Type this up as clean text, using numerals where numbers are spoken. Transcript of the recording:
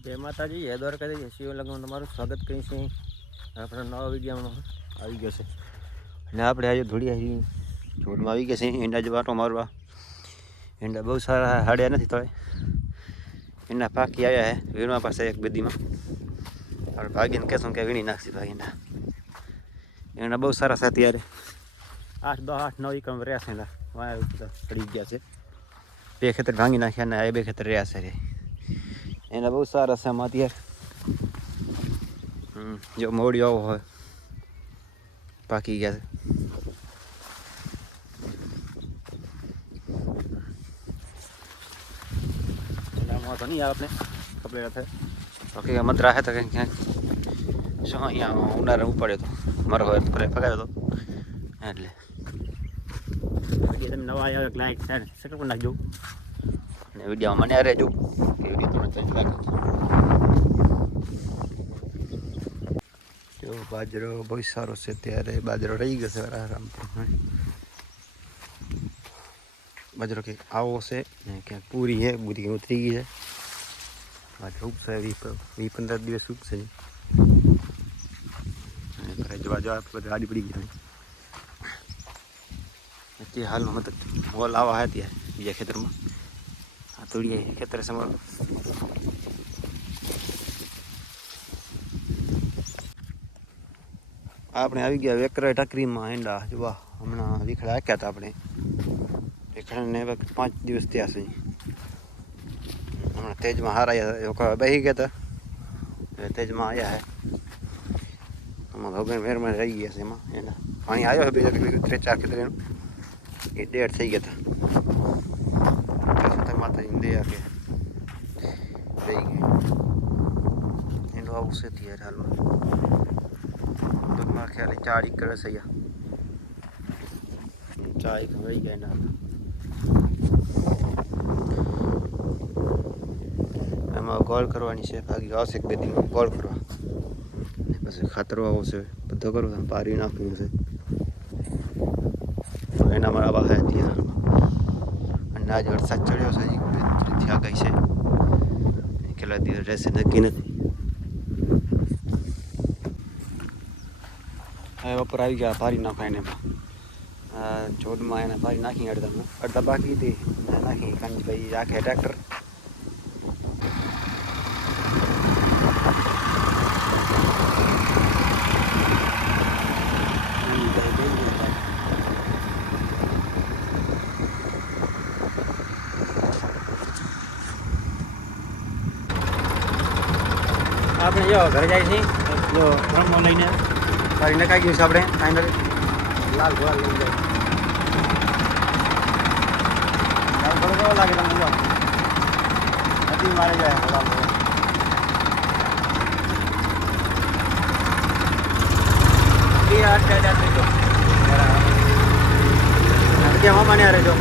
જય માતાજી, જય દ્વારકાધીશ. શિવ લગ્નમાં તમારું સ્વાગત કરીએ છીએ. આપણે નવા વિડીયોમાં આવી ગયો છે અને આપણે આજે ધોળી જોડમાં આવી ગયા છે. ઈંડા જ વાટો મારવા. ઈંડા બહુ સારા હાડ્યા નથી તોય ઈંડા પાકી આવ્યા છે વીણવા પાસે એક બેદીમાં. આપણે ભાગીને કહેશું કે વીણી નાખશે ભાગીના. ઈંડા બહુ સારા છે. અત્યારે 8-9 એકમ રહ્યા છે. ઈંડા વાયા પડી ગયા છે. 2 ખેતર ભાંગી નાખ્યા અને આ 2 ખેતર રહ્યા છે રે. એના બહુ સારા છે આમાં અત્યારે. જો મોડી આવો હોય પાકી ગયા છે. એનામાં તો નહીં આવે આપણે કપડે થાય બાકી મત રાખે તો કંઈક ક્યાંક શું અહીંયા ઉનાળે ઉપાડ્યો હતો મારો હોય ફગાવ્યો હતો એટલે તમે નવા આવ્યા લાઈક છે સકર પણ નાખજો અને વિડીયોમાં મને રહેજો કે વિડીયો થોડો ચેન્જ લાગે. જો બાજરો બહુ સારો છે. ત્યારે બાજરો રહી ગયો છે આરામ. બાજરો કંઈક આવો છે ને ક્યાંક પૂરી છે બુરી ઉતરી ગઈ છે. બાજરો ઉગશે 20-15 દિવસ ઉગશે. ઘરે જોવા ગાડી પડી ગઈ અત્યારે હાલમાં મતલબ મોલ આવા હતા ત્યારે બીજા ખેતરમાં આ થોડી ખેતર છે મારું. આપણે આવી ગયા વેકરા ટાકરીમાં ઈંડા જોવા. હમણાં વિખડા હાક્યા હતા આપણે. વિખડાને 5 દિવસ થયા છે. હમણાં તેજમાં હારા બેસી ગયા હતા તેજમાં આવ્યા છે. આમાં ભગવાન મહેરબાની રહી ગયા છે. એમાં એના પાણી આવ્યો છે બીજા 3-4 ખેતર એનું એ 1.5 થઈ ગયા હતા. માતાજીને દયા કે રહી ગયા એનું આવું છે ત્યારે હાલમાં. મારા ખ્યાલે 4 એકર હશે. 4 એકર રહી ગયા એના. એમાં ગોળ કરવાની છે. ભાગી આવશે 2 દિવસમાં ગોળ કરવા. પછી ખાતરો આવશે બધો કરવું પારી નાખવું છે. એના મારા આવા હે ત્યાં અને આજ વરસાદ ચડ્યો છે. ત્યાં ગઈ છે કેટલા દિવસ રહેશે નક્કી નથી. હવે બપોર આવી ગયા પારી નાખવા એને જોડમાં એને પારી નાખી. અડધા બાકી હતી નાખી કાનજીભાઈ રાખે ટ્રેક્ટર. આપણે જો ઘરે જાય છે જો ડ્રમમાં લઈને પારી નખાઈ ગયું છે. આપણે ફાઇનલ લાલ ઘોડા લઈ જાય. લાલ ઘોડો કેવો લાગે તમને? જો નદી મારી જાય લાલ ઘોડો. મામાને રહેજો.